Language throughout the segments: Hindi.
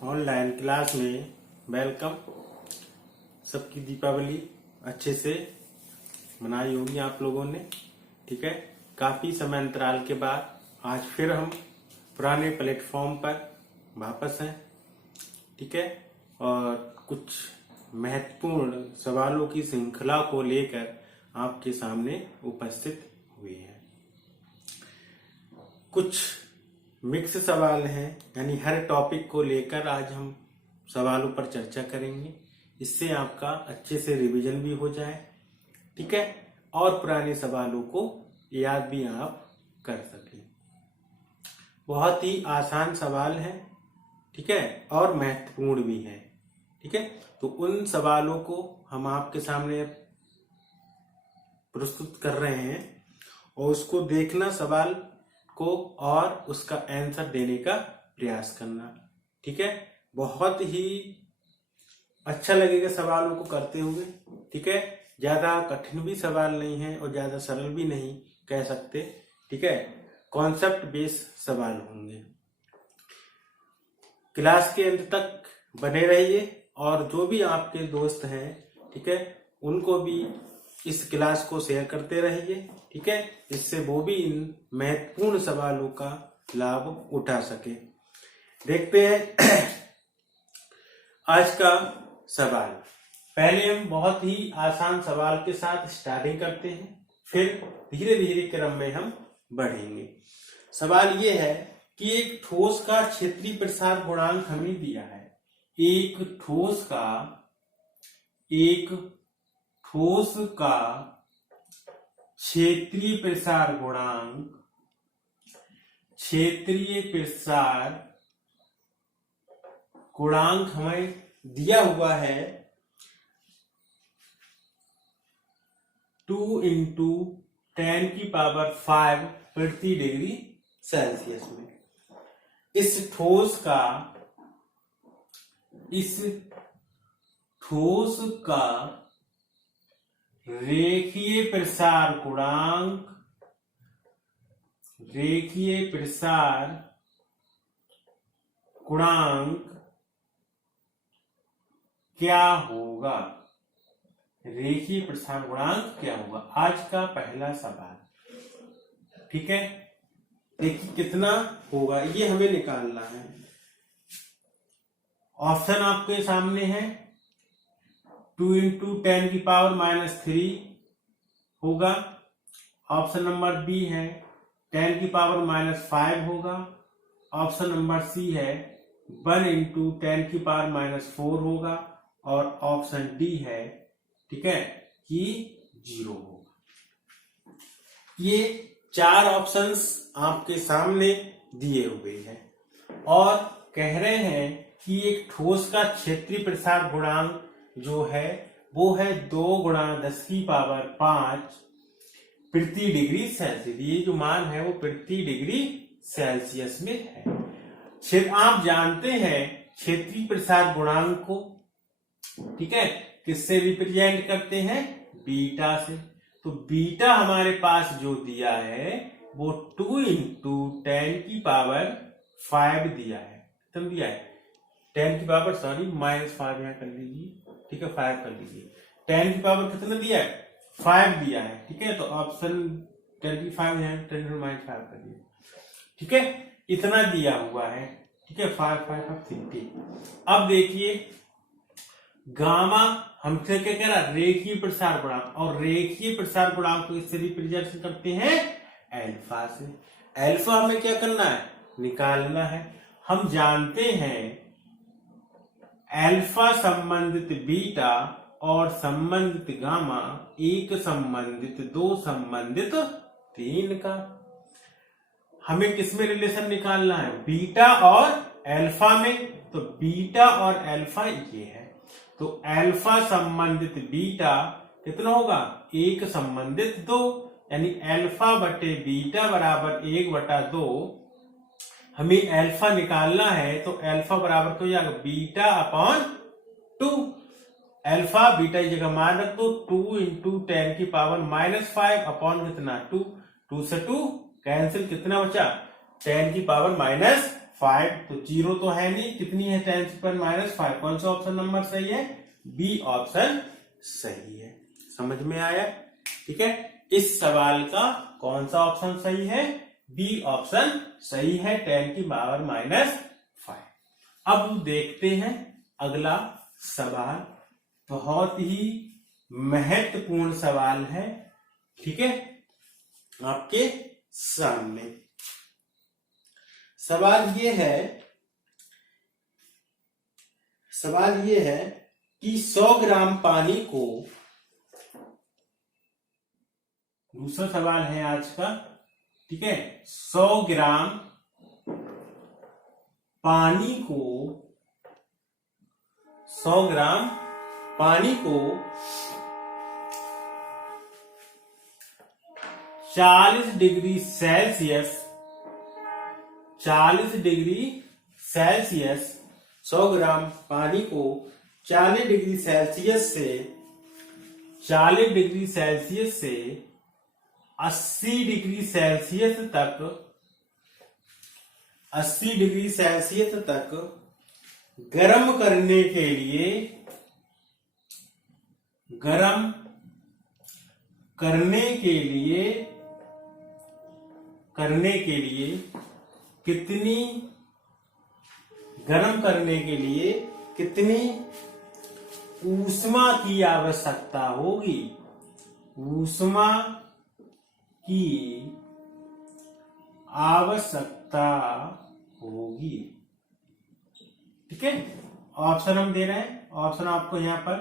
ऑनलाइन क्लास में वेलकम। सबकी दीपावली अच्छे से मनाई होगी आप लोगों ने, ठीक है। काफी समय अंतराल के बाद आज फिर हम पुराने प्लेटफॉर्म पर वापस हैं, ठीक है। और कुछ महत्वपूर्ण सवालों की श्रृंखला को लेकर आपके सामने उपस्थित हुए हैं। कुछ मिक्स सवाल हैं, यानी हर टॉपिक को लेकर आज हम सवालों पर चर्चा करेंगे। इससे आपका अच्छे से रिवीजन भी हो जाए, ठीक है, और पुराने सवालों को याद भी आप कर सकें। बहुत ही आसान सवाल है, ठीक है, और महत्वपूर्ण भी है, ठीक है। तो उन सवालों को हम आपके सामने प्रस्तुत कर रहे हैं और उसको देखना, सवाल को, और उसका आंसर देने का प्रयास करना, ठीक है। बहुत ही अच्छा लगेगा सवालों को करते हुए, ठीक है। ज्यादा कठिन भी सवाल नहीं है और ज्यादा सरल भी नहीं कह सकते, ठीक है। कॉन्सेप्ट बेस्ड सवाल होंगे। क्लास के अंत तक बने रहिए और जो भी आपके दोस्त हैं, ठीक है, उनको भी इस क्लास को शेयर करते रहिए, ठीक है, जिससे वो भी इन महत्वपूर्ण सवालों का लाभ उठा सके। देखते हैं आज का सवाल। पहले हम बहुत ही आसान सवाल के साथ स्टार्टिंग करते हैं, फिर धीरे धीरे क्रम में हम बढ़ेंगे। सवाल ये है कि एक ठोस का क्षेत्रीय प्रसार गुणांक हमें दिया है। एक ठोस का क्षेत्रीय प्रसार गुणांक हमें दिया हुआ है 2 × 10⁵ प्रति डिग्री सेल्सियस में। इस ठोस का रेखीय प्रसार गुणांक क्या होगा? रेखीय प्रसार गुणांक क्या होगा? आज का पहला सवाल, ठीक है। देखिए कितना होगा, ये हमें निकालना है। ऑप्शन आपके सामने है। 2 × 10⁻³ होगा। ऑप्शन नंबर बी है 10⁻5 होगा। ऑप्शन नंबर सी है 1 × 10⁻4 होगा। और ऑप्शन डी है, ठीक है, कि 0 होगा। ये 4 ऑप्शंस आपके सामने दिए हुए हैं और कह रहे हैं कि एक ठोस का क्षेत्रीय प्रसार गुणांक जो है वो है 2 × 10⁵ प्रति डिग्री सेल्सियस। ये जो मान है वो प्रति डिग्री सेल्सियस में है। आप जानते हैं क्षेत्रीय प्रसार गुणांक को, ठीक है, किससे रिप्रेजेंट करते हैं? बीटा से। तो बीटा हमारे पास जो दिया है वो 2 × 10⁵ दिया है। कितना दिया है? 10⁻⁻5 यहाँ कर लीजिए, ठीक है, 5 कर लीजिए। 10⁻ कितना दिया है? 5 दिया है, ठीक है। तो ऑप्शन 10⁵ है, 10⁻5 कर दिया, ठीक है। इतना दिया हुआ है, ठीक है, 5 ठीक। अब देखिए गामा हमसे क्या कह रहा है? रेखीय प्रसार गुणांक। और रेखीय प्रसार गुणांक को इससे रिप्रेजेंट करते हैं अल्फा से। अल्फा हमें क्या करना है? निकालना है। हम जानते हैं अल्फा संबंधित बीटा और संबंधित गामा 1 संबंधित 2 संबंधित 3 का। हमें किसमें रिलेशन निकालना है? बीटा और अल्फा में। तो बीटा और अल्फा ये है, तो अल्फा संबंधित बीटा कितना होगा? 1 संबंधित 2, यानी अल्फा बटे बीटा बराबर 1/2। हमें अल्फा निकालना है तो अल्फा बराबर तो जाएगा β/2। अल्फा बीटा की जगह मान रख दो, 2 × 10⁻5 अपॉन कितना? 2 से 2 कैंसिल, कितना बचा? 10⁻⁵ 5, तो 0 तो है नहीं, कितनी है 10⁻⁵, कौन सा ऑप्शन नंबर सही है? बी ऑप्शन सही है। समझ में आया? ठीक है, इस सवाल का कौन सा ऑप्शन सही है? बी ऑप्शन सही है, 10⁻⁵। अब देखते हैं अगला सवाल, बहुत ही महत्वपूर्ण सवाल है। ठीक है, आपके सामने सवाल ये है कि 100 ग्राम पानी को, दूसरा सवाल है आज का। ठीक है, 100 ग्राम पानी को 40 डिग्री सेल्सियस 100 ग्राम पानी को 40 डिग्री सेल्सियस से 80 डिग्री सेल्सियस तक गर्म करने के लिए कितनी ऊष्मा की आवश्यकता होगी? ऊष्मा की आवश्यकता होगी। ठीक है, ऑप्शन हम दे रहे हैं, ऑप्शन आपको यहां पर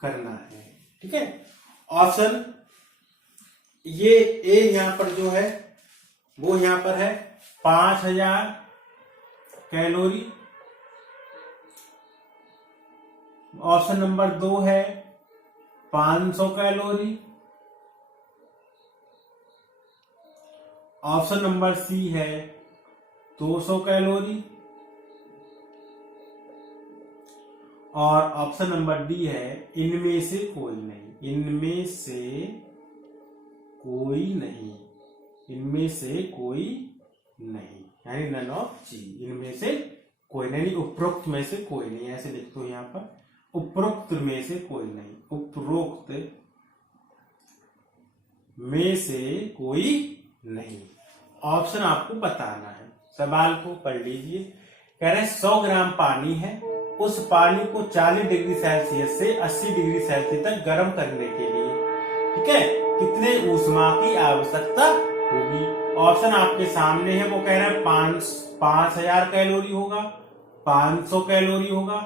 करना है। ठीक है, ऑप्शन ये ए यहां पर जो है वो यहां पर है 5000 कैलोरी। ऑप्शन नंबर 2 है 500 कैलोरी। ऑप्शन नंबर सी है 200 कैलोरी। और ऑप्शन नंबर डी है इनमें से कोई नहीं। यानी नन ऑफ जी, इनमें से कोई नहीं, उपरोक्त में से कोई नहीं, ऐसे लिख दो यहां पर, उपरोक्त में से कोई नहीं, उपरोक्त में से कोई नहीं। ऑप्शन आपको बताना है। सवाल को पढ़ लीजिए। कह रहे हैं 100 ग्राम पानी है, उस पानी को 40 डिग्री सेल्सियस से 80 डिग्री सेल्सियस तक गर्म करने के लिए, ठीक है, कितने ऊष्मा की आवश्यकता होगी? ऑप्शन आपके सामने है। वो कह रहे हैं 5000 कैलोरी होगा, 500 कैलोरी होगा,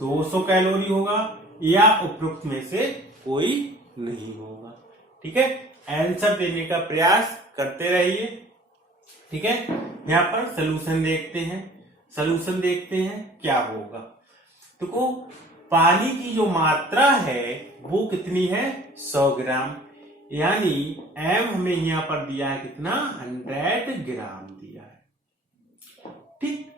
200 कैलोरी होगा, या उपरोक्त में से कोई नहीं होगा। ठीक है, आंसर देने का प्रयास करते रहिए। ठीक है, यहां पर सलूशन देखते हैं क्या होगा। तो पानी की जो मात्रा है वो कितनी है? 100 ग्राम, यानी एम हमें यहां पर दिया है कितना? 100 ग्राम दिया है। ठीक,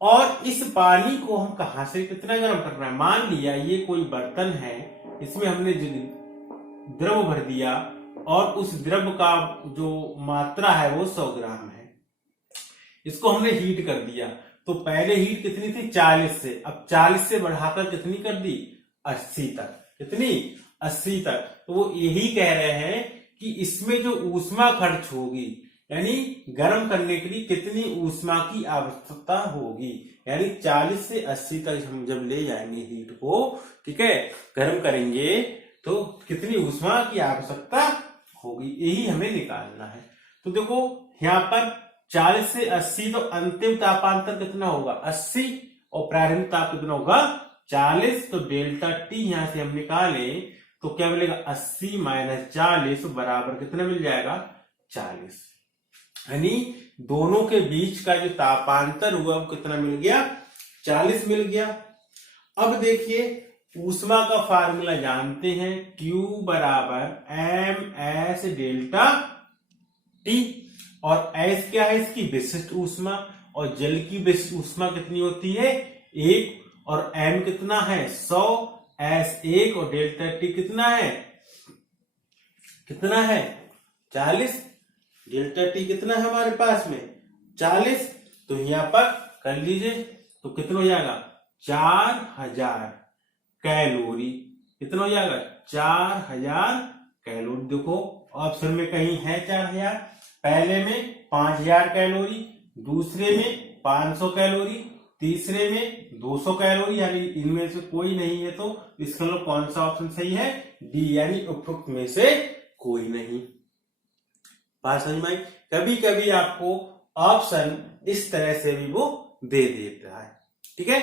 और इस पानी को हम कहां से कितना गर्म कर रहे हैं? मान लिया ये कोई बर्तन है, इसमें हमने द्रव भर दिया और उस द्रव का जो मात्रा है वो 100 ग्राम है। इसको हमने हीट कर दिया, तो पहले हीट कितनी थी? 40 से, अब 40 से बढ़ाकर कितनी कर दी? 80 तक। कितनी? 80 तक। तो वो यही कह रहे हैं कि इसमें जो ऊष्मा खर्च होगी, यानी गर्म करने के लिए कितनी ऊष्मा की आवश्यकता होगी, यानी 40 से 80 तक हम जब ले जाएंगे हीट को, ठीक है, गर्म करेंगे, तो कितनी ऊष्मा की आवश्यकता होगी, यही हमें निकालना है। तो देखो यहां पर 40 से 80, तो अंतिम तापांतर कितना होगा? 80, और प्रारंभिक ताप कितना होगा? 40। तो डेल्टा टी यहां से हम निकाले तो क्या मिलेगा? 80 - 40 बराबर कितना मिल जाएगा? 40। यानी दोनों के बीच का जो तापांतर हुआ वो कितना मिल गया? 40 मिल गया। अब देखिए ऊष्मा का फार्मूला जानते हैं, Q बराबर MS डेल्टा T, और S क्या है? इसकी विशिष्ट ऊष्मा, और जल की विशिष्ट ऊष्मा कितनी होती है? 1, और M कितना है? 100, S1, और डेल्टा T कितना है? 40। डेल्टा T कितना है हमारे पास में? 40। तो यहाँ पर कर लीजिए, तो कितना हो जाएगा 4000 कैलोरी। कितना हो जाएगा 4000 कैलोरी। देखो ऑप्शन में कहीं है 4000, पहले में 5000 कैलोरी, दूसरे में 500 कैलोरी, तीसरे में 200 कैलोरी, यानी इनमें से कोई नहीं है। तो इसका मतलब कौन सा ऑप्शन सही है? डी, यानी उपरोक्त में से कोई नहीं। बात समझ में आई? कभी कभी आपको ऑप्शन इस तरह से भी वो दे देता है। ठीक है,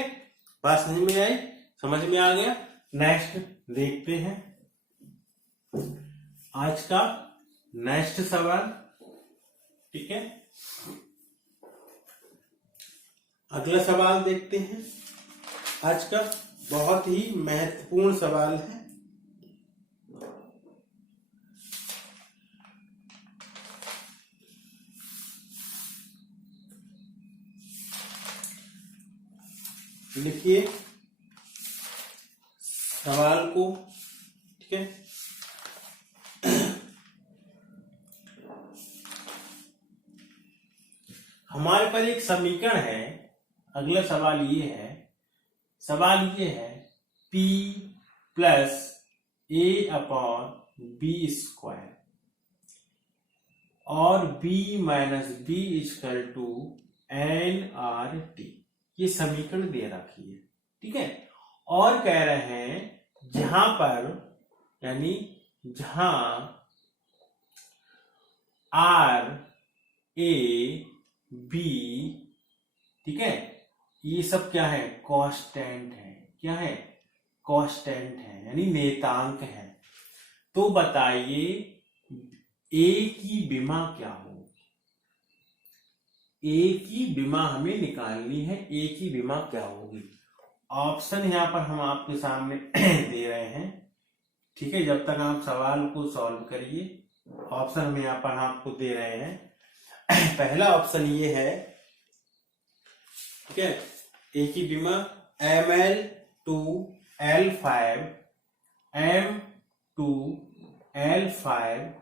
बात समझ में आई? समझ में आ गया? नेक्स्ट देखते हैं आज का नेक्स्ट सवाल। ठीक है, अगला सवाल देखते हैं। आज का बहुत ही महत्वपूर्ण सवाल है। लिखिए सवाल को। ठीक है, हमारे पास एक समीकरण है। अगला सवाल ये है, P plus A upon b square और B minus b equal to NRT, ये समीकरण दे रखी है। ठीक है, और कह रहे हैं जहां पर, यानी जहां R A B, ठीक है, ये सब क्या है? कांस्टेंट है। क्या है? कांस्टेंट है, यानी नेतांक है। तो बताइए A की विमा क्या होगी? A की विमा हमें निकालनी है। A की विमा क्या होगी? ऑप्शन यहां पर हम आपके सामने दे रहे हैं। ठीक है, जब तक आप सवाल को सॉल्व करिए, ऑप्शन हम यहां पर आपको दे रहे हैं। पहला ऑप्शन ये है, ठीक है, ए की विमा Ml2L5, M2L5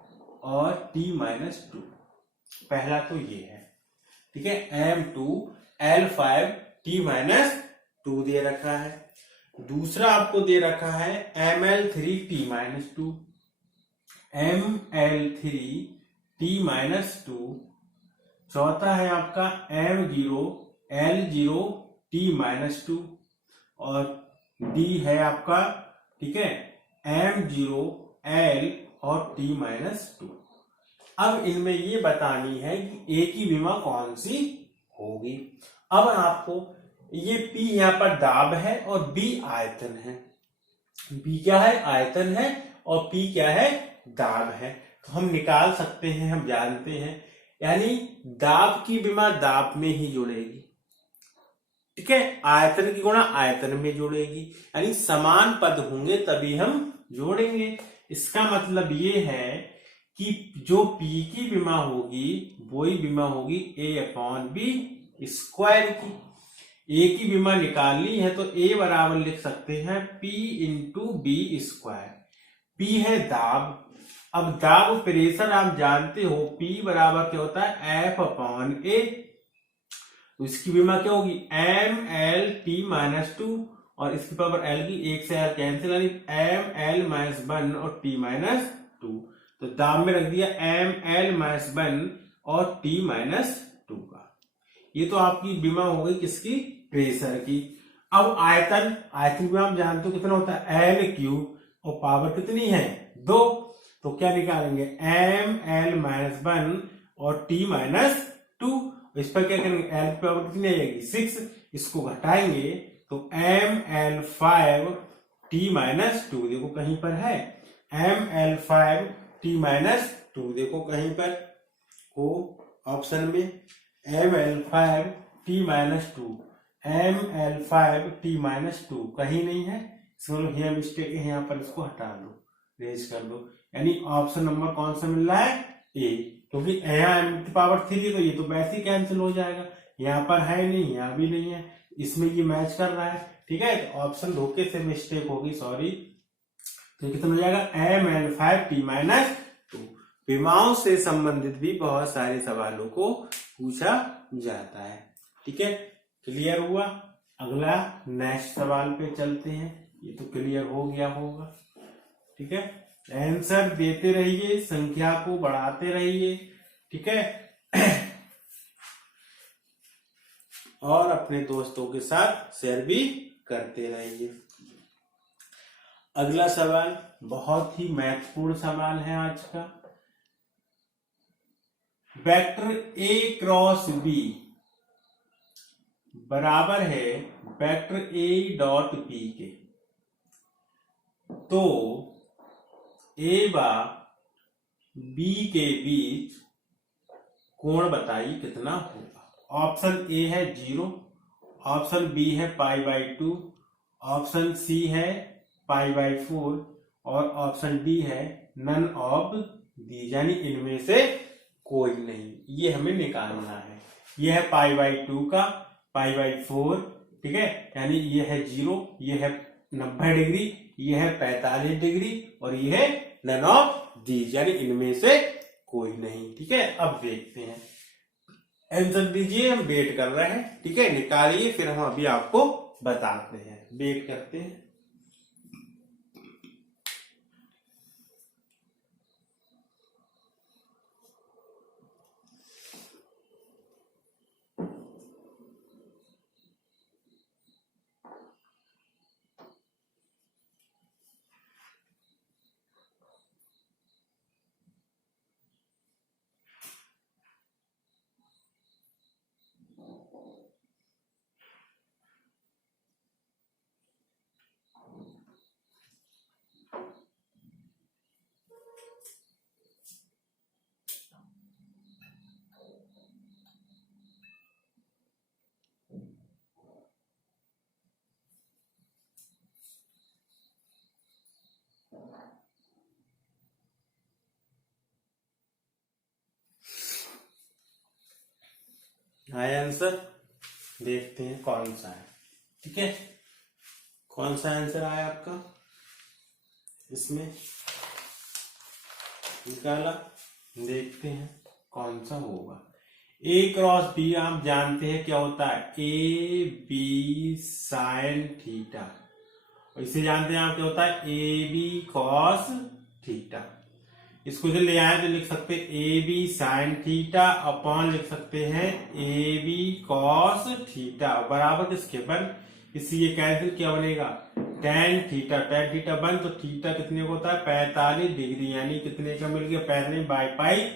और T-2। पहला तो ये है। ठीक है, M2L5 T-2 दे रखा है। दूसरा आपको दे रखा है Ml3T-2, Ml3T-2। चौथा है आपका M0L0T-2 और D है आपका, ठीक है, M0L और T-2। अब इनमें ये बतानी है कि A की विमा कौन सी होगी। अब आपको ये P यहाँ पर दाब है और B आयतन है। B क्या है? आयतन है, और P क्या है? दाब है। तो हम निकाल सकते हैं, हम जानते हैं, यानी दाब की विमा दाब में ही जुड़ेगी। ठीक है, आयतन की गुणा आयतन में जुड़ेगी, यानी समान पद होंगे तभी हम जोड़ेंगे। इसका मतलब ये है कि जो P की विमा होगी वही विमा होगी A/B स्क्वायर की। A की विमा निकालनी है तो A बराबर लिख सकते हैं P into b square. P है दाब। अब दाब प्रेशर आप जानते हो, P बराबर क्या होता है? F/A। तो इसकी विमा क्या होगी? ML/T-2 और इसकी पावर L की, एक से L कैंसिल, यानी ML-1 और T-2। तो दाब में रख दिया ML-1 और T-2 का। ये तो आपकी विमा हो गई किसकी? प्रेशर की। अब आयतन भी आप जानते हो कितना होता है? L³ और पावर कितनी है? 2। तो क्या निकालेंगे? ML-1 और T-2। इस पर क्या करेंगे? L की पावर कितनी आएगी? 6। इसको घटाएंगे तो ML5 T-2 देखो कहीं पर है, ML5 T-2 देखो कहीं पर हो ऑप्शन में, ML5 T-2, ML5 T-2 कहीं नहीं है। इसमें यहाँ मिस्टेक है, यहाँ पर इसको हटा दो, रेज कर दो, यानी ऑप्शन नंबर कौन सा मिल रहा है? ए। क्योंकि यहाँ M⁻3 तो ये तो वैसे ही कैंसिल हो जाएगा, यहाँ पर है नहीं, यहाँ भी नहीं है, इसमें ये मैच कर रहा है। ठीक है, तो ऑप्शन धोखे से मिस्टेक होगी, सॉरी। तो कितना हो जाएगा? ML5 T-2। विमाओं से संबंधित भी बहुत सारे सवालों को पूछा जाता है। ठीक है, क्लियर हुआ। अगला नेक्स्ट सवाल पे चलते हैं। ये तो क्लियर हो गया होगा। ठीक है, आंसर देते रहिए, संख्या को बढ़ाते रहिए। ठीक है, और अपने दोस्तों के साथ शेयर भी करते रहिए। अगला सवाल बहुत ही महत्वपूर्ण सवाल है आज का। वेक्टर A क्रॉस B बराबर है वेक्टर A डॉट B के, तो A व B के बीच कोण बताइए कितना होगा। ऑप्शन ए है 0, ऑप्शन बी है π/2, ऑप्शन सी है π/4 और ऑप्शन डी है नन ऑफ दी, यानी इनमें से कोई नहीं। ये हमें निकालना है। ये है π/2 का π/4, ठीक है, यानी ये है 0, ये है 90 डिग्री, ये है 45 डिग्री और ये है नन ऑफ दी, यानी इनमें से कोई नहीं। ठीक है, अब देखते हैं, आंसर दीजिए, हम वेट कर रहे हैं। ठीक है, निकालिए, फिर हम अभी आपको बताते हैं। वेट करते हैं। आया आंसर, देखते हैं कौन सा है। ठीक है, कौन सा आंसर आया आपका इसमें, निकाला, देखते हैं कौन सा होगा। ए क्रॉस बी आप जानते हैं क्या होता है, ए बी साइन थीटा, इसे जानते हैं आप क्या होता है, ए बी कॉस थीटा। इसको जो ले आए तो लिख सकते हैं a b sine theta upon लिख सकते हैं ए बी कॉस थीटा, बराबर किसके बन, इससे ये कैंसिल क्या बनेगा, टेन थीटा बन, तो थीटा कितने को होता है 45 डिग्री, यानी कितने का मिल गया, 45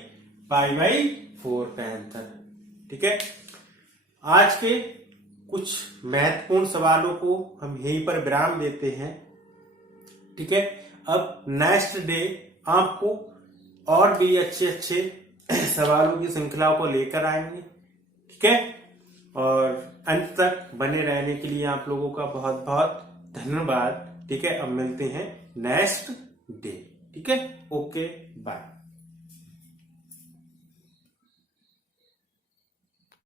π/4 का आंसर। ठीक है, आज के कुछ महत्वपूर्ण सवालों को हम यहीं पर विराम देते हैं। ठीक है, अब नेक्स्ट डे आपको और भी अच्छे अच्छे सवालों की श्रृंखला को लेकर आएंगे। ठीक है, और अंत तक बने रहने के लिए आप लोगों का बहुत बहुत धन्यवाद। ठीक है, अब मिलते हैं नेक्स्ट डे। ठीक है, ओके, बाय।